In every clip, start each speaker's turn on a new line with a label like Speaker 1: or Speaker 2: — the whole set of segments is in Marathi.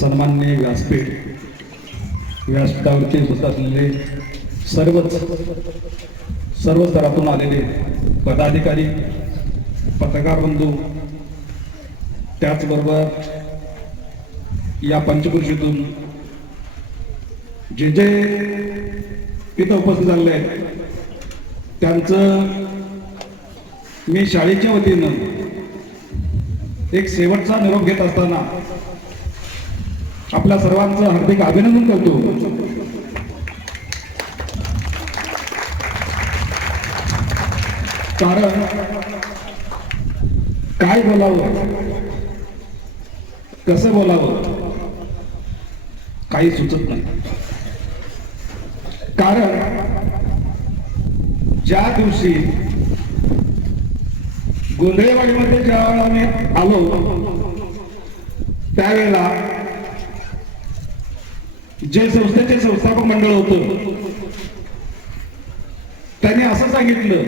Speaker 1: सन्मान्य व्यासपीठ व्यासपीठावरचे बसत असलेले सर्वच सर्व स्तरातून आलेले पदाधिकारी पत्रकार बंधू त्याचबरोबर या पंचकृषीतून जे जे इथं उपस्थित झालेले आहेत त्यांचं मी शाळेच्या वतीनं एक शेवटचा निरोप घेत असताना आपल्या सर्वांचं हार्दिक अभिनंदन करतो. कारण काय बोलावं? कसं बोलावं? काही सुचत नाही. कारण ज्या दिवशी गोंधळेवाडीमध्ये ज्या वेळेला आम्ही आलो त्यावेळेला जे संस्थेचे संस्थापक मंडळ होतं त्यांनी असं सांगितलं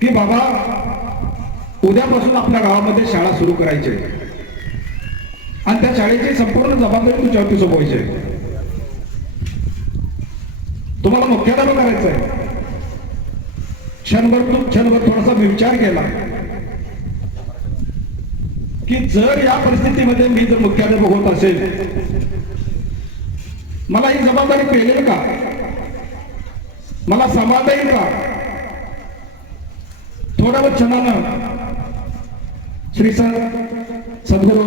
Speaker 1: की बाबा उद्यापासून आपल्या गावामध्ये शाळा सुरू करायची आहे. आणि त्या शाळेची संपूर्ण जबाबदारी तुझ्यावरती सोपवायची आहे. तुम्हाला मुख्याध्यापक करायचं आहे. क्षणभर तू क्षणभर थोडासा विचार केला. की जर या परिस्थितीमध्ये मी जर मुख्याध्यापक होत असेल मला ही जबाबदारी पेलेल का? मला सांभाळता येईल का? थोड्या वेळ क्षणानं श्री सर सद्गुरू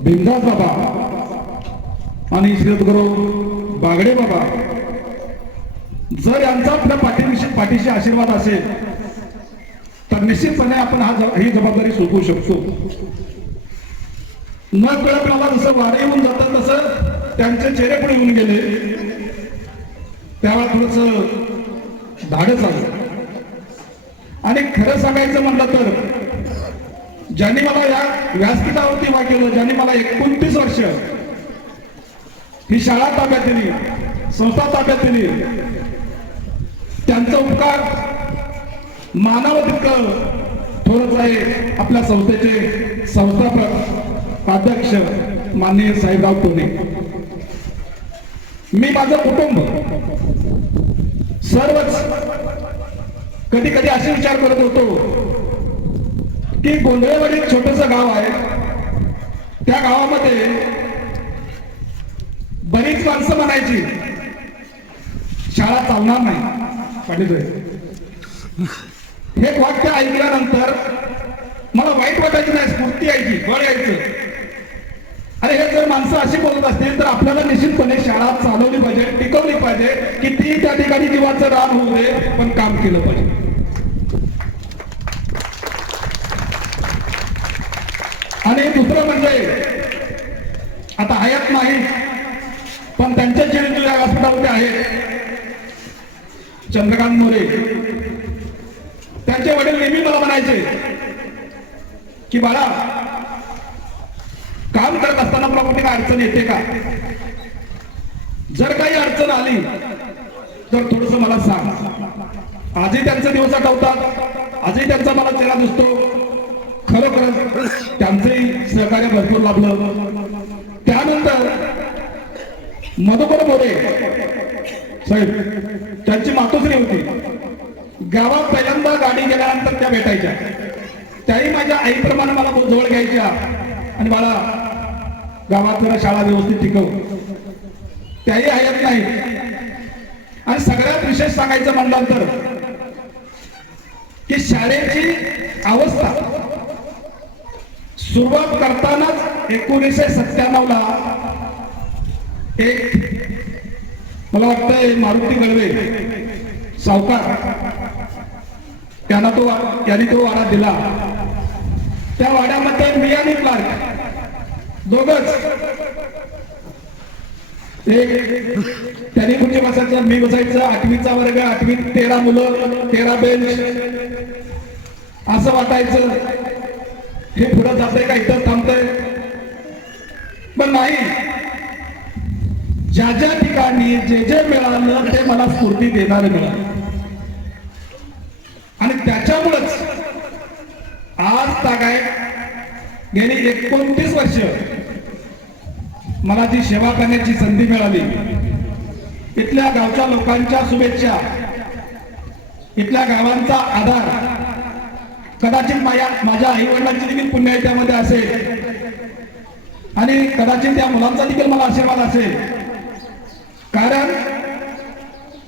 Speaker 1: भीमदास बाबा आणि श्री सद्गुरू बागडे बाबा जर यांचा आपल्या पाठीविषयी पाठीशी आशीर्वाद असेल तर निश्चितपणे आपण हा ही जबाबदारी सोपवू शकतो. न कळत मला जसं वारे येऊन जातात तसं त्यांचे चेहरे पण येऊन गेले. त्यावेळेला थोडस धाडच आलं आणि खरं सांगायचं म्हणलं तर ज्यांनी मला या व्यासपीठावरती वाकेलं ज्यांनी मला एकोणतीस वर्ष ही शाळा ताब्यात दिली संस्था ताब्यात दिली त्यांचा उपकार मानव तितकं थोडंच आहे. आपल्या संस्थेचे संस्थापक अध्यक्ष माननीय साहेबराव टोने मी माझं कुटुंब सर्वच कधी कधी असे विचार करत होतो की गोंधळेवाडी छोटस गाव आहे. त्या गावामध्ये बरीच माणसं म्हणायची शाळा चालणार नाही. पाटील हे वाक्य ऐकल्यानंतर मला वाईट वाटायचं नाही स्फूर्ती यायची बळ यायचं. अरे हे जर माणसं अशी बोलत असतील तर आपल्याला निश्चितपणे शाळा चालवली पाहिजे टिकवली पाहिजे किती त्या ठिकाणी जीवाचं रान होऊ दे पण काम केलं पाहिजे. आणि दुसरं म्हणजे आता हयात नाही पण त्यांच्या चिरंजीव या हॉस्पिटलमध्ये आहेत. चंद्रकांत मोरे. त्यांचे वडील नेहमी मला म्हणायचे की बाळा काम करत तुला कुठे काय अडचण येते का? जर काही अडचण आली तर थोडस मला सांग. आजही त्यांचा दिवस आठवतात. आजही त्यांचा मला चेहरा दिसतो. खरोखर त्यांचंही सहकार्य भरपूर लाभलं. त्यानंतर मधुकर मोरे साहेब त्यांची मातोश्री होती. गावात पहिल्यांदा गाडी गेल्यानंतर त्या भेटायच्या. त्याही माझ्या आईप्रमाणे मला जवळ घ्यायच्या. आणि मला गावात जरा शाळा व्यवस्थित टिकव. त्याही हयत नाही. आणि सगळ्यात विशेष सांगायचं म्हणलं तर की शाळेची अवस्था सुरुवात करतानाच एकोणीसशे सत्त्याण्णव ला एक मला वाटतंय मारुती गळवे सावकार त्यांना तो त्यांनी तो वाडा दिला. त्या वाड्यामध्ये मियानी आणि क्लार्क त्यांनी कुठे बसायचं मी बसायचं आठवीचा वर्ग आठवी तेरा मुलं तेरा बेंच असं वाटायचं. हे पुढं जाते का इथं थांबतंय? पण नाही. ज्या ज्या ठिकाणी जे जे मिळालं ते मला स्फूर्ती देणार मिळालं. आणि त्याच्यामुळेच आज तागाय गेली एकोणतीस वर्ष. मला जी सेवा करण्याची संधी मिळाली. इथल्या गावच्या लोकांच्या शुभेच्छा. इथल्या गावांचा आधार. कदाचित माझ्या माझ्या आई वडिलांची देखील पुण्य आहे त्यामध्ये असेल. आणि कदाचित त्या मुलांचा देखील मला आशीर्वाद असेल. कारण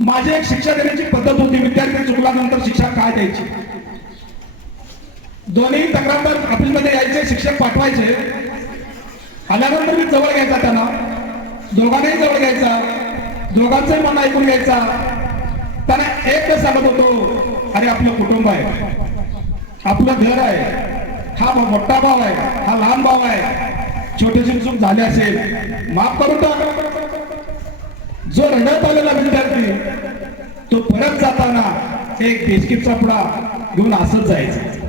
Speaker 1: माझी एक शिक्षा देण्याची पद्धत होती. विद्यार्थी चुकल्यानंतर शिक्षा काय द्यायची? दोन्ही तक्रार ऑफिसमध्ये यायचे शिक्षक पाठवायचे. आल्यानंतर मी जवळ घ्यायचा त्यांना. दोघांनाही जवळ घ्यायचा. दोघांचंही मन ऐकून घ्यायचा. त्यांना एक सांगत होतो अरे आपलं कुटुंब आहे. आपलं घर आहे. हा मोठा भाव आहे. हा लहान भाव आहे. छोटीशी चूक झाली असेल. माफ करून टाक जो रडत आलेला विद्यार्थी तो परत जाताना एक बिस्किटचा पुडा घेऊन असंच जायचं.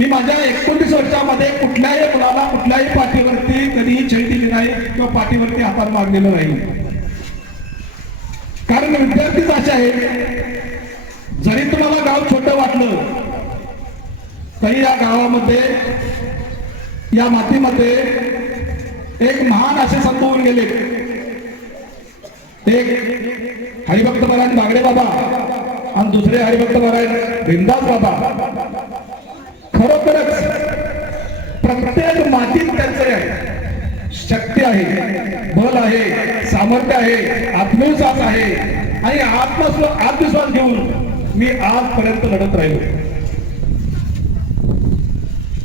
Speaker 1: मी माझ्या एकोणतीस वर्षामध्ये कुठल्याही मुलाला कुठल्याही पाठीवरती कधीही छेड दिली नाही किंवा पाठीवरती हातात मागलेलं नाही. कारण विद्यार्थीच असे आहेत जरी तुम्हाला गाव छोटं वाटलं तरी या गावामध्ये या मातीमध्ये एक महान असे संत होऊन गेले. एक हरिभक्त महाराज बागडे बाबा आणि दुसरे हरिभक्त महाराज भिंदास बाबा. खरोखरच प्रत्येक मातीत त्यांचे शक्ती आहे बल आहे सामर्थ्य आहे आत्मविश्वास आहे. आणि आत्मविश्वास आत्मविश्वास घेऊन मी आजपर्यंत लढत राहिलो.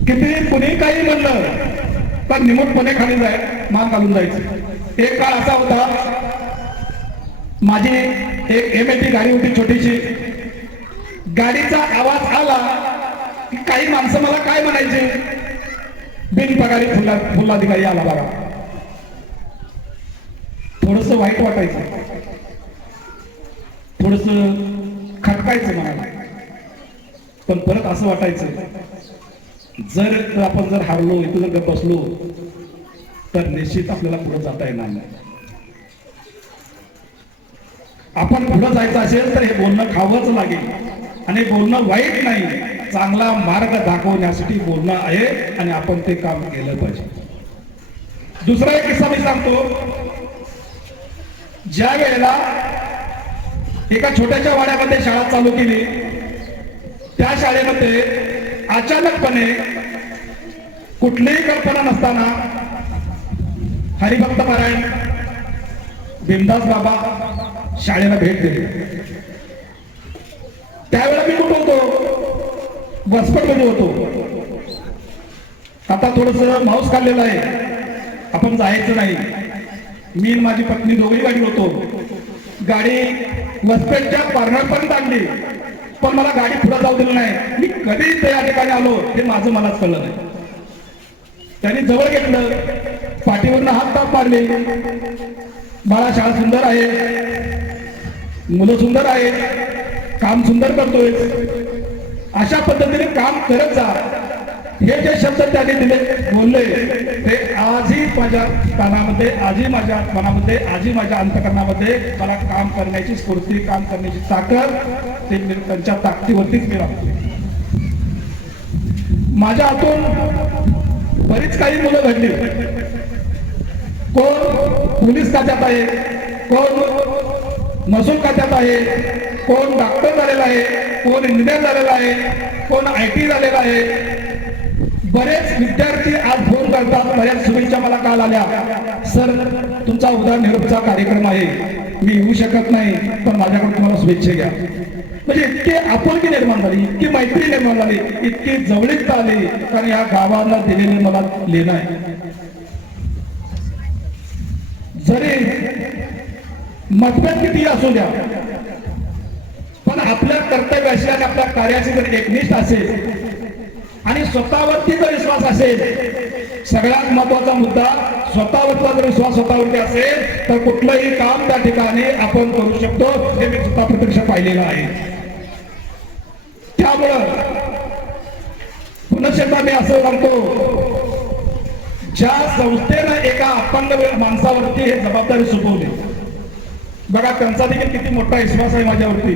Speaker 1: किती कुणी काही म्हणलं तर निमूटपणे खाली जाय मान घालून जायचं. एक काळ असा होता माझी एक एम टी गाडी होती छोटीशी. गाडीचा आवाज आला काही माणसं मला काय म्हणायचे? बिनपगारी फुला फुलाधिकारी आला बघा. थोडस वाईट वाटायचं. थोडस खटकायचं मला पण परत असं वाटायचं जर आपण जर हारलो इथं जर बसलो तर निश्चित आपल्याला पुढे जाता येणार नाही. आपण पुढे जायचं असेल तर हे बोलणं खावंच लागेल. आणि बोलणं वाईट नाही. चांगला मार्ग दाखवण्यासाठी बोलणं आहे आणि आपण ते काम केलं पाहिजे. दुसरा एक किस्सा मी सांगतो. ज्या वेळेला एका छोट्याशा वाड्यामध्ये शाळा चालू केली त्या शाळेमध्ये अचानकपणे कुठलीही कल्पना नसताना हरिभक्त नारायण भीमदास बाबा शाळेला भेट दिली. त्यावेळेला मी कुठं होतो? वसपटमध्ये होतो. आता थोडस मांस खाल्लेलं आहे. आपण जायचं नाही. मी आणि माझी पत्नी दोघी गाडी होतो. गाडी वसपेटच्या पारणापर्यंत आणली. पण मला गाडी पुढे जाऊ दिलं नाही. मी कधी त्या ठिकाणी आलो हे माझं मलाच कळलं नाही. त्यांनी जवळ घेतलं. पाठीवरनं हात ताप मारले. बाळा शाळा सुंदर आहे. मुलं सुंदर आहेत. काम सुंदर करतोय अशा पद्धतीने काम करत जा. हे जे शब्द त्यांनी दिले बोलले ते आजही माझ्या कानामध्ये आजही माझ्या मनामध्ये आजही माझ्या अंतकरणामध्ये मला काम करण्याची स्फूर्ती काम करण्याची ताकद ते मी त्यांच्या ताकदीवरतीच मी राहतो. माझ्या हातून बरीच काही मुलं घडली. कोण पोलीस खात्यात आहे? कोण महसूल खात्यात आहे कोण डॉक्टर झालेला आहे कोण इंजिनियर झालेला आहे कोण आय टी झालेला आहे. बरेच विद्यार्थी आज फोन करतात बऱ्याच शुभेच्छा मला काल आल्या. सर तुमचा उदाहरण निरोपचा कार्यक्रम आहे. मी येऊ शकत नाही पण माझ्याकडून तुम्हाला शुभेच्छा घ्या. म्हणजे इतके आपुलकी निर्माण झाली इतकी मैत्री निर्माण झाली इतकी जवळीकता आली कारण या गावाला दिलेले मला लिहिणं आहे. जरी मतभेद किती असू द्या. पण आपल्या कर्तव्याशी आणि आपल्या कार्याशी जर एकनिष्ठ असेल आणि स्वतःवरती जर विश्वास असेल सगळ्यात महत्त्वाचा मुद्दा स्वतःवरचा जर विश्वास स्वतःवरती असेल तर कुठलंही काम त्या ठिकाणी आपण करू शकतो हे मी स्वतः प्रत्यक्ष पाहिलेलं आहे. त्यामुळं पुन्हा मी असं सांगतो ज्या संस्थेनं एका अपंग माणसावरती हे जबाबदारी सोपवली बघा त्यांचा देखील किती मोठा विश्वास आहे माझ्यावरती.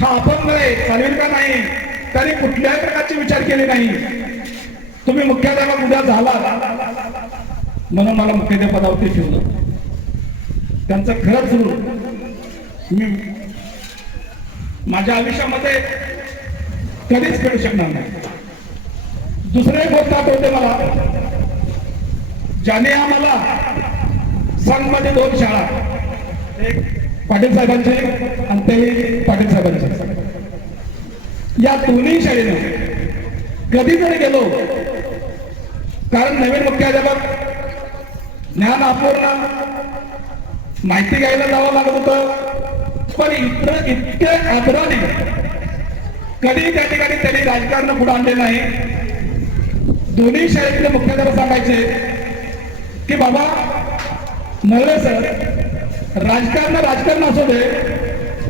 Speaker 1: हा अपंग आहे चालेल का नाही. त्याने कुठल्याही प्रकारचे विचार केले नाही. तुम्ही मुख्याध्यापक उद्या झाला म्हणून मला मुख्याध्यापदावरती ठेवलं. त्यांचं खरंच मी माझ्या आयुष्यामध्ये कधीच खेळू शकणार नाही. दुसरे बोलतात गोष्ट आठवते मला. ज्याने आम्हाला संघमध्ये दोन शाळा पाटील साहेबांचे आणि तेही पाटील साहेबांचे. या दोन्ही शाळेने कधी जरी गेलो कारण नवीन मुख्याध्यापक ज्ञान अपूर्ण माहिती घ्यायला जावं लागत होतं पण इतर इतके आदराने कधी त्या ठिकाणी त्यांनी राजकारण पुढे आणले नाही. दोन्ही शाळेतले मुख्याध्यापक सांगायचे की बाबा नवरे सर. राजकारण राजकारण असू दे.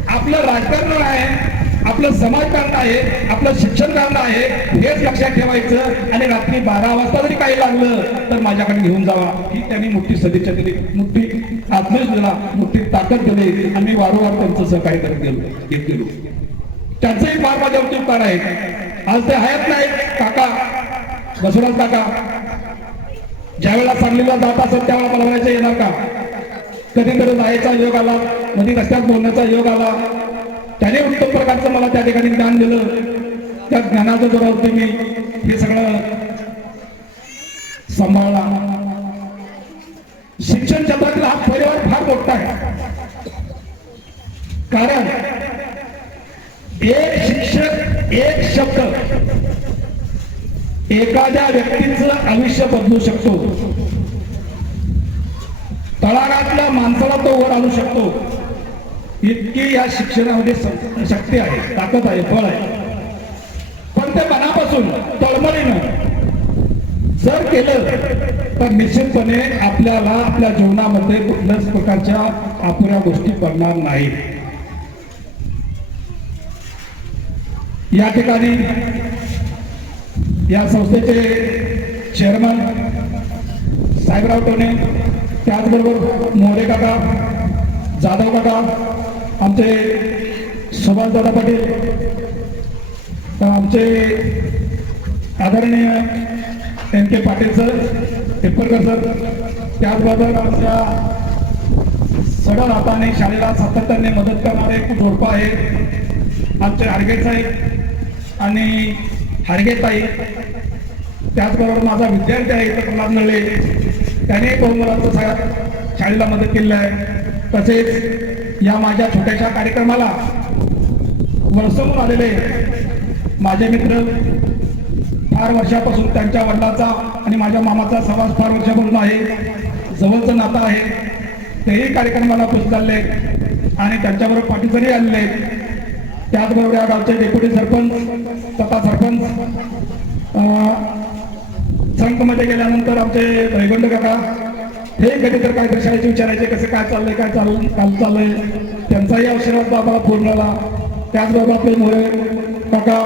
Speaker 1: आपलं राजकारण आहे आपलं समाजकारण आहे आपलं शिक्षणकारण आहे हेच लक्षात ठेवायचं. आणि रात्री बारा वाजता जरी काही लागलं तर माझ्याकडे घेऊन जावा. ही त्यांनी मोठी सदिच्छा दिली. मोठी आत्मेश दिला. मोठी ताकद दिली. आणि मी वारंवार त्यांचं सहकार्य करत गेलो. घेत गेलो. त्यांचंही फार माझ्यावरती उपकार आहे आज ते आहेत नाही काका बसवराज काका ज्यावेळेला सांगलीला जात असत त्यावेळेला मला म्हणायचं येणार का? कधीतरी जायचा योग आला कधी रस्त्यात बोलण्याचा योग आला. त्याने उत्तम प्रकारचं मला त्या ठिकाणी ज्ञान दिलं. त्या ज्ञानाच्या जोरावरती मी हे सगळं सांभाळला. शिक्षण क्षेत्रातला हा परिवार फार मोठा आहे. कारण एक शिक्षक एक शब्द एखाद्या व्यक्तीचं आयुष्य बदलू शकतो. तळागातल्या माणसाला तो वर आणू शकतो. इतकी या शिक्षणामध्ये शक्ती आहे ताकद आहे फळ आहे. पण ते मनापासून तळमळीनं जर केलं तर निश्चितपणे आपल्याला आपल्या जीवनामध्ये कुठल्याच प्रकारच्या अपुऱ्या गोष्टी पडणार नाही या ठिकाणी या संस्थेचे चेअरमन साहेबराव टोने त्याचबरोबर मोरे काका जाधव काका आमचे सुभाषदादा पाटील तर आमचे आदरणीय M K Patil sir Tipparkar sir त्याचबरोबर आमच्या सगळ्या हाताने शाळेला सातत्याने मदत करणारे खूप जोडपा आहे. आमचे हारगे साहेब आणि हारगेताई त्याचबरोबर माझा विद्यार्थी आहे प्रल्हाद नळे. त्याने बहुमलाचं सगळ्यात शाळेला मदत केली आहे. तसेच या माझ्या छोट्याशा कार्यक्रमाला वर्षभर आलेले माझे मित्र फार वर्षापासून त्यांच्या वडिलाचा आणि माझ्या मामाचा समाज फार वर्षापासून आहे. जवळचं नातं आहे. तेही कार्यक्रमाला उपस्थित आले आणि त्यांच्याबरोबर पाठीसरी आणले त्याचबरोबर या गावचे डेप्युटी सरपंच तथा सरपंच संघमध्ये गेल्यानंतर आमचे भैगंड काका हे कधी तर काय दर्शनाचे विचारायचे कसं काय चाललंय काय चालू काम चाललंय? त्यांचाही आशीर्वाद बाबाला पूर्ण आला त्याचबरोबर आपले मोरे काका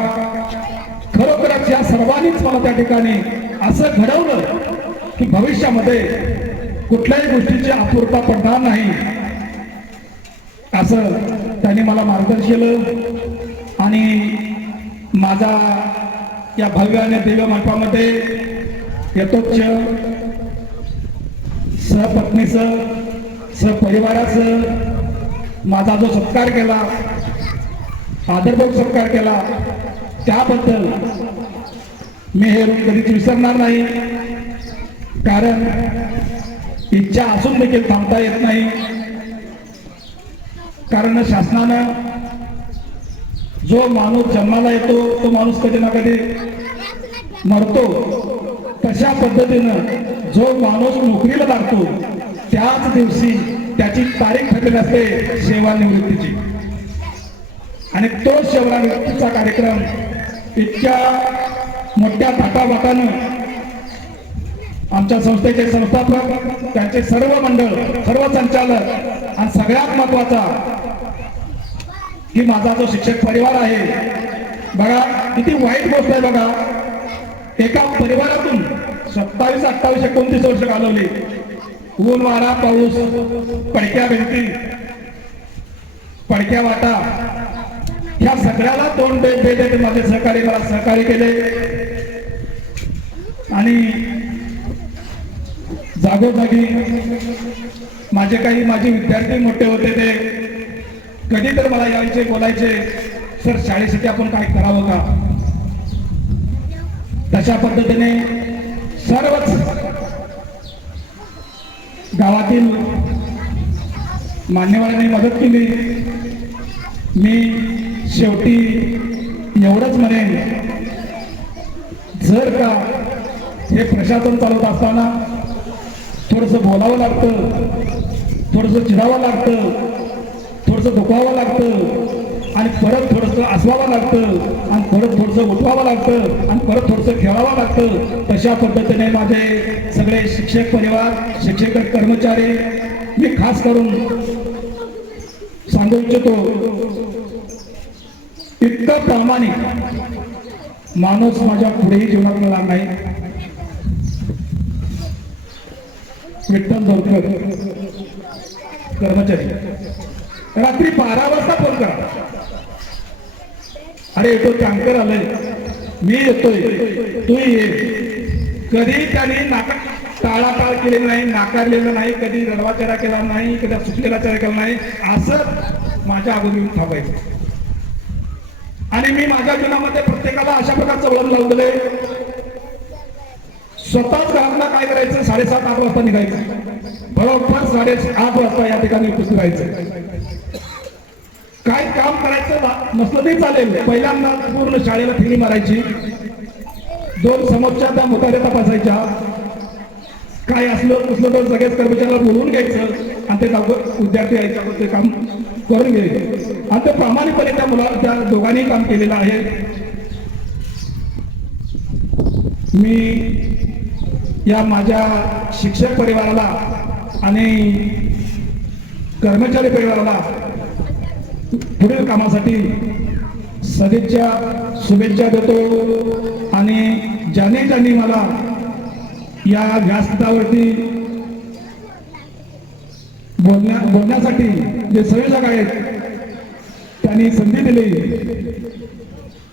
Speaker 1: खरोखरच या सर्वांनीच मला त्या ठिकाणी असं घडवलं की भविष्यामध्ये कुठल्याही गोष्टीची अपूर्ता पडणार नाही. असं त्यांनी मला मार्गदर्शन केलं आणि माझा या भव्य आणि दिव्य मंडपामध्ये यथोच्च सहपत्नीचं सहपरिवाराचं माझा जो सत्कार केला आदरभोग सत्कार केला त्याबद्दल मी हे ऋण कधीच विसरणार नाही. कारण इच्छा असून देखील थांबता येत नाही. कारण शासनानं जो माणूस जन्माला येतो तो माणूस कधी ना कधी मरतो. कशा पद्धतीनं जो माणूस नोकरीला लागतो त्याच दिवशी त्याची तारीख ठरलेली असते सेवानिवृत्तीची. आणि तो सेवानिवृत्तीचा कार्यक्रम इतक्या मोठ्या थाटामाटानं आमच्या संस्थेचे संस्थापक त्यांचे सर्व मंडळ सर्व संचालक आणि सगळ्यात महत्त्वाचा की माझा जो शिक्षक परिवार आहे बघा किती वाईट गोष्ट आहे बघा. एका परिवारातून सत्तावीस अठ्ठावीस एकोणतीस वर्ष घालवली. ऊन वारा पाऊस पडक्या भिंती पडक्या वाटा. ह्या सगळ्याला तोंड देत देत माझे सहकारी मला सहकार्य केले. आणि जागोजागी माझे काही माझे विद्यार्थी मोठे होते ते. कधी तर मला यायचे बोलायचे सर शाळेसाठी आपण काय करावं का? तशा पद्धतीने सर्वच गावातील मान्यवरांनी मदत केली मी शेवटी एवढंच म्हणेन जर का हे प्रशासन चालवत असताना थोडंसं बोलावं लागतं थोडंसं चिडावं लागतं थोडंसं दुखवावं लागतं आणि परत थोडंसं असवावं लागतं आणि परत थोडंसं उठवावं लागतं आणि परत थोडंसं खेळावं लागतं. तशा पद्धतीने माझे सगळे शिक्षक परिवार शिक्षक कर्मचारी मी खास करून सांगू इच्छितो इतकं प्रामाणिक माणूस माझ्या पुढेही जीवनात मिळणार नाही. विठ्ठल दौकर कर्मचारी. रात्री बारा वाजता फोन करा. अरे तो टँकर आलाय. मी येतोय. तू ये. कधी त्याने नाका टाळाटाळ केलेली नाही नाकारलेलं नाही कधी रडवाचारा केला नाही कधी सुटलेलाचारा केला नाही असं माझ्या अगोदर येऊन थांबायचं. आणि मी माझ्या जीवनामध्ये प्रत्येकाला अशा प्रकारचं वळण लावलेलं आहे. स्वतःच घरातला काय करायचं? साडेसात आठ वाजता निघायचं. बरोबर साडे आठ वाजता या ठिकाणी उपस्थित राहायचं. काय काम करायचं नसलं तरी चालेल. पहिल्यांदा पूर्ण शाळेला फेरी मारायची. दोन समोरच्या त्या मुताऱ्या तपासायच्या. काय असलं नसलं तर सगळ्याच कर्मचाऱ्याला बोलवून घ्यायचं. आणि ते दाखव- विद्यार्थी यायच्यावर ते काम करून घ्यायचे. आणि ते प्रामाणिकपणे त्या मुला त्या दोघांनी काम केलेलं आहे. मी या माझ्या शिक्षक परिवाराला आणि कर्मचारी परिवाराला पुढील कामासाठी सदिच्छा शुभेच्छा देतो आणि ज्याने ज्यांनी मला या व्यासपीठावरती बोलण्या बोलण्यासाठी जे संयोजक आहेत त्यांनी संधी दिली.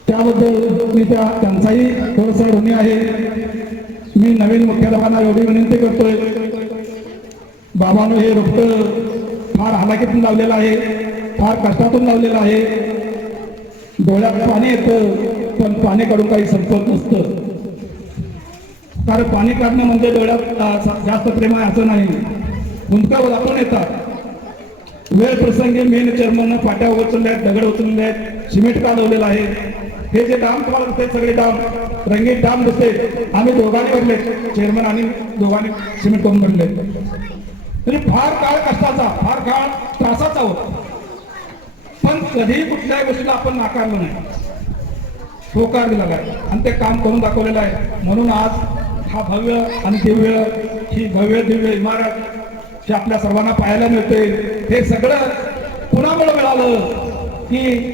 Speaker 1: त्याबद्दल मी त्या त्यांचाही थोडासा ऋणी आहे. मी नवीन मुख्याध्यापकांना एवढी विनंती करतोय. बाबानो हे रोपट फार हालाकीतून लावलेलं आहे. फार कष्टातून लावलेलं आहे. डोळ्यात पाणी येतं पण पाणी काढून काही संपत नसतं. कारण पाणी काढणं म्हणजे डोळ्यात जास्त प्रेम आहे असं नाही. हुंदकावर आपण येतात. वेळ प्रसंगी मेन चेअरमन पाट्या उचलल्या आहेत दगड उचलले आहेत सिमेंट काढवलेलं आहे. हे जे डाम तुम्हाला दिसते सगळे डाम रंगीत डाम दिसते आम्ही दोघांनी भरले चेअरमन आणि दोघांनी सिमेंट करून भरले. तरी फार काळ कष्टाचा फार काळ त्रासाचा होता. पण कधीही कुठल्याही गोष्टीला आपण नाकारलो नाही. होकार दिला आहे आणि ते काम करून दाखवलेलं आहे. म्हणून आज हा भव्य आणि दिव्य ही भव्य दिव्य इमारत जी आपल्या सर्वांना पाहायला मिळते हे सगळं कुणामुळे मिळालं? की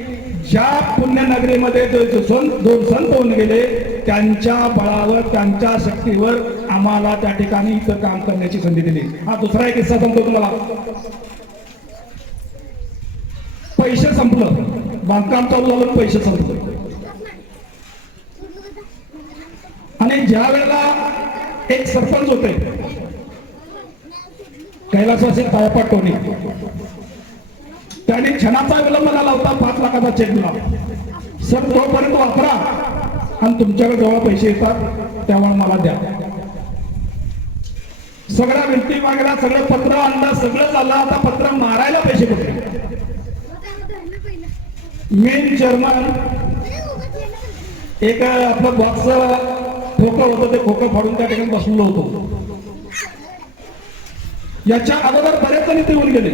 Speaker 1: ज्या पुण्यनगरीमध्ये जो जो संत दोन संत होऊन गेले त्यांच्या बळावर त्यांच्या शक्तीवर आम्हाला त्या ठिकाणी इथं काम करण्याची संधी दिली. हा दुसरा एक किस्सा सांगतो तुम्हाला. पैसे संपलं. बांधकाम चालू झालं पैसे संपलं. आणि ज्या वेळेला एक सरपंच होते कैलासवासी तायपा टोनी क्षणाचा विलंब न लावता पाच लाखाचा चेक दिला. सर तोपर्यंत वापरा आणि तुमच्याकडे जेव्हा पैसे येतात त्यामुळे मला द्या. सगळ्या विनंती मागला सगळं पत्र आणलं सगळं झालं. आता पत्र मारायला पैसे कुठे? मेन चेअरमन एक आपलं बॉक्स खोकं होतं ते खोकं फाडून त्या ठिकाणी बसलेलो होतो. याच्या अगोदर बरेच जण इथे येऊन गेले.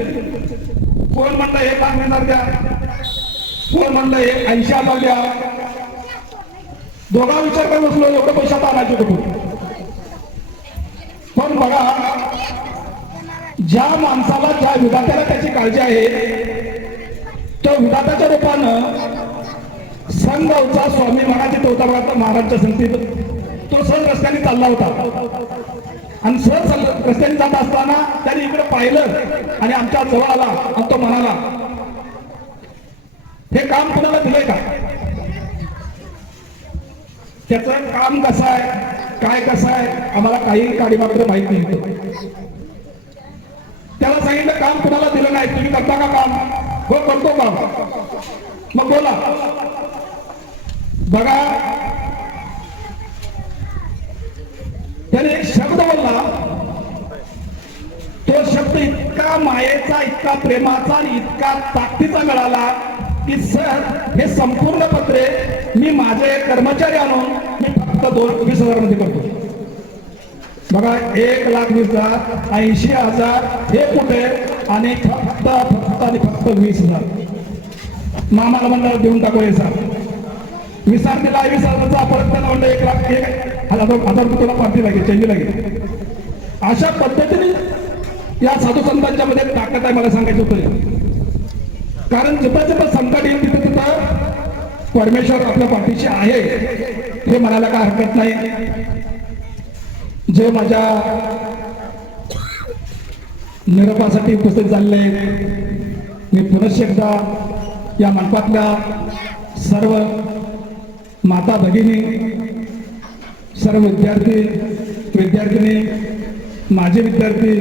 Speaker 1: कोण म्हणलं हे काम येणार द्या कोण म्हणलं हे ऐंशी हजार द्या दोघा विचार करत बसलो एवढं पैशात आणायचे कुठून? पण बघा ज्या माणसाला ज्या विभागाला त्याची काळजी आहे तो विधाताच्या रूपानं संघावचा स्वामी महाराज होता महाराजच्या संगतीत तो सहज रस्त्याने चालला होता. आणि सहज रस्त्याने जात असताना त्याने इकडे पाहिलं आणि आमच्या जवळ आला आणि तो म्हणाला हे काम कुणाला दिलंय का? त्याचं काम कसं आहे? काय कसं आहे? आम्हाला काही काडी मात्र माहीत नाही. त्याला सांगितलं काम कुणाला दिलं नाही? तुम्ही करता का काम? हो करतो काम मग बोला. बघा. त्याने एक शब्द बोलला. तो शब्द इतका मायेचा इतका प्रेमाचा आणि इतका ताकदीचा मिळाला की सर हे संपूर्ण पत्रे मी माझे कर्मचारी आणून मी फक्त दोन वीस हजारमध्ये करतो. बघा एक लाख वीस हजार ऐंशी हजार हे कुठे? आणि फक्त फक्त आणि फक्त वीस हजार. मामाला म्हणलं देऊन टाकू हे सर. विसार दिला वीस हजाराचा परत त्याला म्हणलं एक लाख एक. हजार हजार रुपये तुला पार्टी लागेल चेंजी लागेल. अशा पद्धतीने या साधू संतांच्या मध्ये ताकद आहे मला सांगायचं होतं कारण जिथं जिथं संकट येईल तिथं तिथं परमेश्वर आपल्या पाठीशी आहे हे म्हणायला काय हरकत नाही. जे माझ्या निरोपासाठी उपस्थित झालेले मी पुनश्च एकदा या मंडपातल्या सर्व माता भगिनी सर्व विद्यार्थी विद्यार्थिनी माझे विद्यार्थी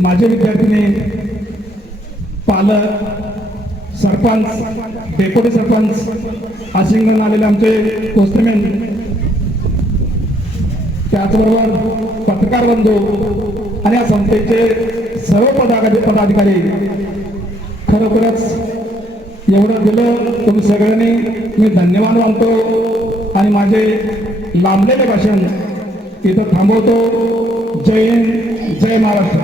Speaker 1: माझे विद्यार्थिनी पालक सरपंच डेप्युटी सरपंच आशिंगण आलेले आमचे पोस्टमॅन त्याचबरोबर पत्रकार बंधू आणि या संस्थेचे सर्व पदाधिकारी पदाधिकारी खरोखरच एवढं दिलं तुम्ही सगळ्यांनी. मी धन्यवाद मानतो आणि माझे लांबलेले भाषण इथं थांबवतो. जय हिंद जय महाराष्ट्र.